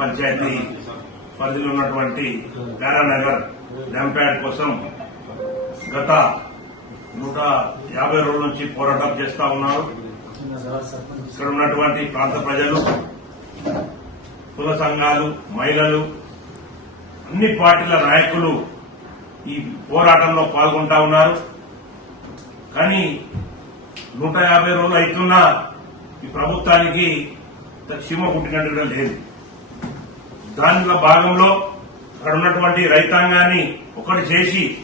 పంచాయతీ పరిధిలో ఉన్నటువంటి పేరానగర్ డ్యాంప్యాడ్ కోసం గత నూట యాభై రోజుల నుంచి పోరాటం చేస్తా ఉన్నారు. ఇక్కడ ఉన్నటువంటి ప్రాంత ప్రజలు కుల సంఘాలు మహిళలు అన్ని పార్టీల నాయకులు ఈ పోరాటంలో పాల్గొంటా ఉన్నారు. కానీ నూట యాభై రోజులు అవుతున్నా ఈ ప్రభుత్వానికి క్షీమ పుట్టినట్టుగా లేదు. దానిలో భాగంలో అక్కడ ఉన్నటువంటి రైతాంగాన్ని ఒకటి చేసి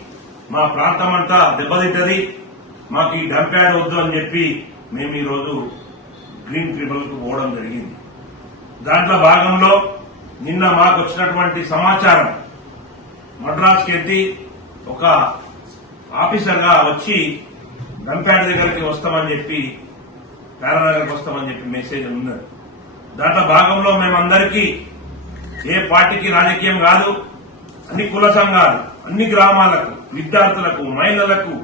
మా ప్రాంతం అంతా దెబ్బతింటది మాకు ఈ డంప్యాడ్ వద్దు అని చెప్పి మేము ఈరోజు గ్రీన్ ట్రిబుల్కు పోవడం జరిగింది. దాంట్లో భాగంలో నిన్న మాకు వచ్చినటువంటి సమాచారం మద్రాస్కి ఎత్తి ఒక ఆఫీసర్గా వచ్చి డంప్యాడ్ దగ్గరికి వస్తామని చెప్పి పేరానగర్కి వస్తామని చెప్పి మెసేజ్ ఉన్నది. దాంట్లో భాగంలో మేమందరికీ ఏ పార్టీకి రాజకీయం కాదు. అన్ని కుల సంఘాలు అన్ని గ్రామాలకు విద్యార్థులకు మహిళలకు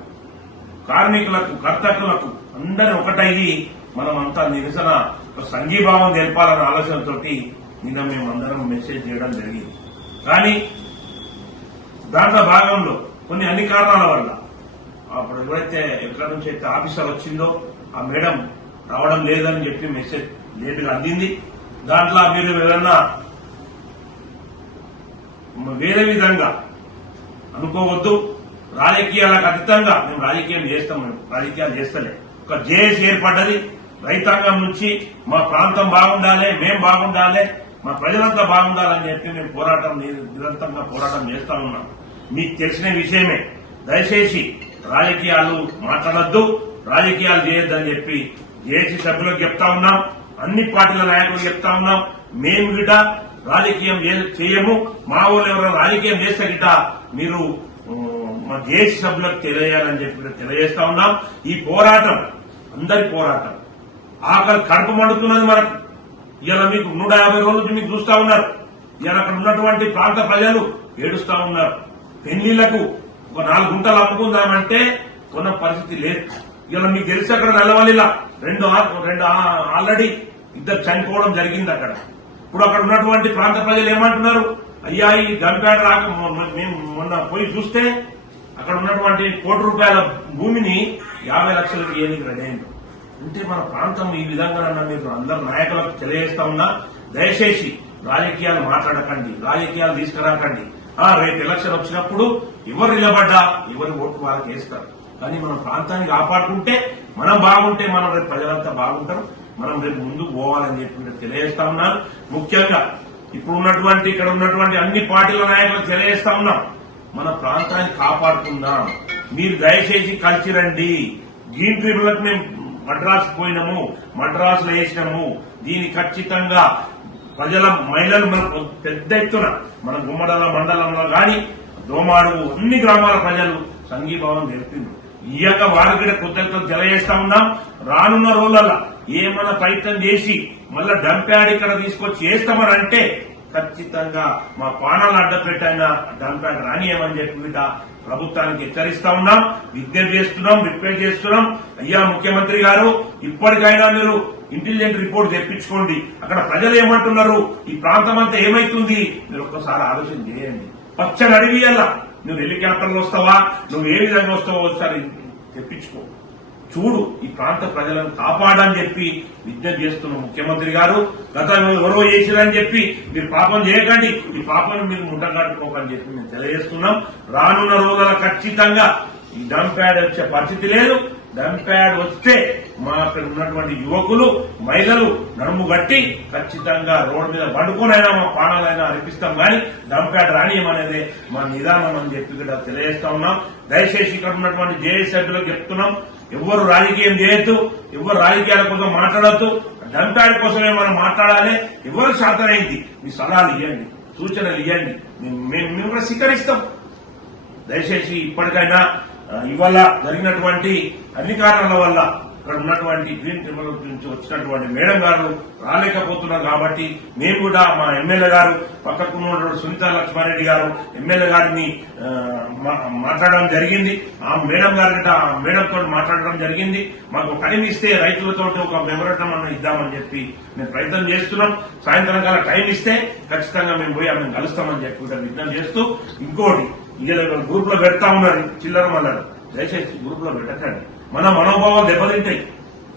కార్మికులకు కర్తకులకు అందరి ఒకటయ్యి మనం అంతా నిరసన ఒక సంఘీభావం తెలపాలన్న ఆలోచనతో నిన్న మేమందరం మెసేజ్ చేయడం జరిగింది. కానీ దాంట్లో భాగంలో కొన్ని అన్ని కారణాల వల్ల అప్పుడు ఎవరైతే ఎక్కడి నుంచి అయితే ఆఫీసర్ వచ్చిందో ఆ మేడం రావడం లేదని చెప్పి మెసేజ్ లేటుగా అందింది. దాంట్లో మీరు ఏదన్నా వేరే విధంగా. అనుకోవద్దు. రాజకీయాలకు అతీతంగా మేము రాజకీయం చేస్తాం మేము రాజకీయాలు చేస్తలే. ఒక జేఏసీ ఏర్పడ్డది. రైతాంగం నుంచి మా ప్రాంతం బాగుండాలి మేం బాగుండాలి మా ప్రజలంతా బాగుండాలని చెప్పి మేము పోరాటం నిరంతరంగా పోరాటం చేస్తా ఉన్నాం. మీకు తెలిసిన విషయమే. దయచేసి రాజకీయాలు మాట్లాడద్దు రాజకీయాలు చేయొద్దని చెప్పి జేఏసీ సభ్యులకు చెప్తా ఉన్నాం. అన్ని పార్టీల నాయకులు చెప్తా ఉన్నాం. మేము గిట రాజకీయం చేయము మా వాళ్ళు ఎవరైనా రాజకీయం చేస్తే గిట మీరు మా దేశ సభ్యులకు తెలియాలని చెప్పి తెలియజేస్తా ఉన్నాం. ఈ పోరాటం అందరి పోరాటం. ఆకలి కడుపు మండుతున్నది మనకు. ఇలా మీకు నూట యాభై రోజుల నుంచి మీకు చూస్తా ఉన్నారు. ఇలా అక్కడ ఉన్నటువంటి ప్రాంత ప్రజలు ఏడుస్తా ఉన్నారు. పెళ్ళిళ్ళకు ఒక నాలుగు గుంటలు అమ్ముకుందామంటే కొన్న పరిస్థితి లేదు. ఇలా మీకు తెలిసి అక్కడ నల్లవల్లిలా రెండు ఆ- రెండు ఆల్రెడీ ఇద్దరు చనిపోవడం జరిగింది అక్కడ. ఇప్పుడు అక్కడ ఉన్నటువంటి ప్రాంత ప్రజలు ఏమంటున్నారు? అయ్యా ఈ గంపేట రాక మేము మొన్న పోయి చూస్తే అక్కడ ఉన్నటువంటి కోటి రూపాయల భూమిని యాభై లక్షలకు ఇయ్యనికి రెడీ అయింది అంటే మన ప్రాంతం ఈ విధంగా మీరు అందరు నాయకులకు తెలియజేస్తా ఉన్నా దయచేసి రాజకీయాలు మాట్లాడకండి రాజకీయాలు తీసుకురాకండి. ఆ రేపు ఎలక్షన్ వచ్చినప్పుడు ఎవరు నిలబడ్డా ఎవరి ఓటు వాళ్ళకి వేస్తారు కానీ మన ప్రాంతాన్ని కాపాడుకుంటే మనం బాగుంటే మనం రేపు ప్రజలంతా బాగుంటారు. మనం రేపు ముందుకు పోవాలని చెప్పి మీరు తెలియజేస్తా ఉన్నారు ముఖ్యంగా ఇప్పుడు ఉన్నటువంటి ఇక్కడ ఉన్నటువంటి అన్ని పార్టీల నాయకులు తెలియజేస్తా ఉన్నాం. మన ప్రాంతాన్ని కాపాడుకుందాం. మీరు దయచేసి కలిసి రండి. గ్రీన్ ట్రిబ్యునల్ మేము మద్రాసు పోయినాము మద్రాసులో వేసినాము. దీని ఖచ్చితంగా ప్రజల మహిళలు మనకు పెద్ద ఎత్తున మన గుమ్మడల మండలంలో గాని దోమాడు అన్ని గ్రామాల ప్రజలు సంఘీభావం తెలిపింది. ఈ యొక్క వారికి కృతజ్ఞత తెలియజేస్తా ఉన్నాం. రానున్న రోజులలో ఏమైనా ప్రయత్నం చేసి మళ్ళా డంప్యాడ్ ఇక్కడ తీసుకొచ్చి చేస్తామని అంటే ఖచ్చితంగా మా పానాలు అడ్డపెట్టైనా డంప్యాడ్ రానియమని చెప్పి ప్రభుత్వానికి హెచ్చరిస్తా ఉన్నాం. విజ్ఞప్తి చేస్తున్నాం రిక్వెస్ట్ చేస్తున్నాం. అయ్యా ముఖ్యమంత్రి గారు ఇప్పటికైనా మీరు ఇంటెలిజెంట్ రిపోర్ట్ తెప్పించుకోండి. అక్కడ ప్రజలు ఏమంటున్నారు? ఈ ప్రాంతం అంతా ఏమైతుంది? మీరు ఒక్కసారి ఆలోచన చేయండి. పచ్చని అడవి అలా. నువ్వు హెలికాప్టర్లు వస్తావా? నువ్వు ఏ విధంగా వస్తావో ఒకసారి తెప్పించుకో. చూడు ఈ ప్రాంత ప్రజలను కాపాడని చెప్పి విజ్ఞప్తి చేస్తున్న ముఖ్యమంత్రి గారు గతంలో ఎవరో చేసిరని చెప్పి మీరు పాపం చేయకండి ఈ పాపను మీరు ముట్టగట్టుకోకని చెప్పి మేము తెలియజేస్తున్నాం. రానున్న రోజుల ఖచ్చితంగా ఈ డంప్ ప్యాడ్ వచ్చే పరిస్థితి లేదు. డంప్ ప్యాడ్ వస్తే మా అక్కడ ఉన్నటువంటి యువకులు మహిళలు నడుము గట్టి ఖచ్చితంగా రోడ్డు మీద పడుకోనైనా మా ప్రాణాలైనా అర్పిస్తాం కానీ డంప్ ప్యాడ్ రానియమనేది మా నిదానం అని చెప్పి కూడా తెలియజేస్తా ఉన్నాం. దయచేసి ఇక్కడ ఉన్నటువంటి జేఏ సభ్యులకు చెప్తున్నాం. ఎవరు రాజకీయం చేయొద్దు ఎవరు రాజకీయాల కోసం మాట్లాడొద్దు దంతాడి కోసమే మనం మాట్లాడాలి. ఎవరు శాతమైంది మీ సలహాలు ఇవ్వండి సూచనలు ఇవ్వండి మేము మేము కూడా స్వీకరిస్తాం. దయచేసి ఇప్పటికైనా ఇవాళ జరిగినటువంటి అన్ని కారణాల వల్ల ఇక్కడ ఉన్నటువంటి గ్రీన్ ట్రిబ్యునల్ నుంచి వచ్చినటువంటి మేడం గారు రాలేకపోతున్నారు కాబట్టి మేము కూడా మా ఎమ్మెల్యే గారు పక్కకు ఉన్నటువంటి సునీత లక్ష్మారెడ్డి గారు ఎమ్మెల్యే గారిని మా- మాట్లాడడం జరిగింది. ఆ మేడం గారి ఆ మేడం తోటి మాట్లాడడం జరిగింది. మాకు టైం ఇస్తే రైతులతో ఒక మెమరటం అన్న ఇద్దామని చెప్పి మేము ప్రయత్నం చేస్తున్నాం. సాయంత్రం కాల టైం ఇస్తే ఖచ్చితంగా మేము పోయి ఆమెను కలుస్తామని చెప్పుకుంటాం విజ్ఞప్తి చేస్తూ ఇంకోటి ఇలా గ్రూప్లో పెడతా ఉన్నారు చిల్లర మల్లరు దయచేసి గ్రూప్లో పెట్టకండి. మన మనోభావాలు దెబ్బతింటాయి.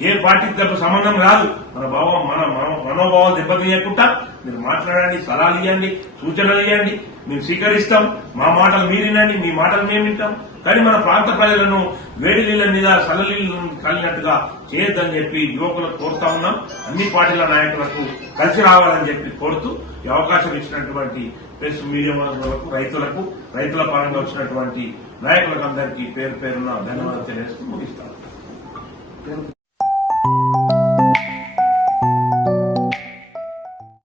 ఏ పార్టీకి తప్ప సంబంధం రాదు. మన భావం మన మన- మనోభావాలు దెబ్బతీయకుండా మీరు మాట్లాడండి సలహాలు ఇవ్వండి సూచనలు ఇవ్వండి. మేము స్వీకరిస్తాం. మా మాటలు మీరినండి మీ మాటలు మేము వింటాం. కానీ మన ప్రాంత ప్రజలను వేడి నీళ్ళ మీద చల్ల కలిగినట్టుగా చేయొద్దని చెప్పి యువకులకు కోరుతా ఉన్నాం. అన్ని పార్టీల నాయకులకు కలిసి రావాలని చెప్పి కోరుతూ ఈ అవకాశం ఇచ్చినటువంటి ప్రెస్ మీడియా వర్గాలకు రైతులకు రైతుల పరంగా వచ్చినటువంటి నాయకులకు అందరికీ పేరు పేరున ధన్యవాదాలు తెలియజేస్తూ ముగిస్తాను.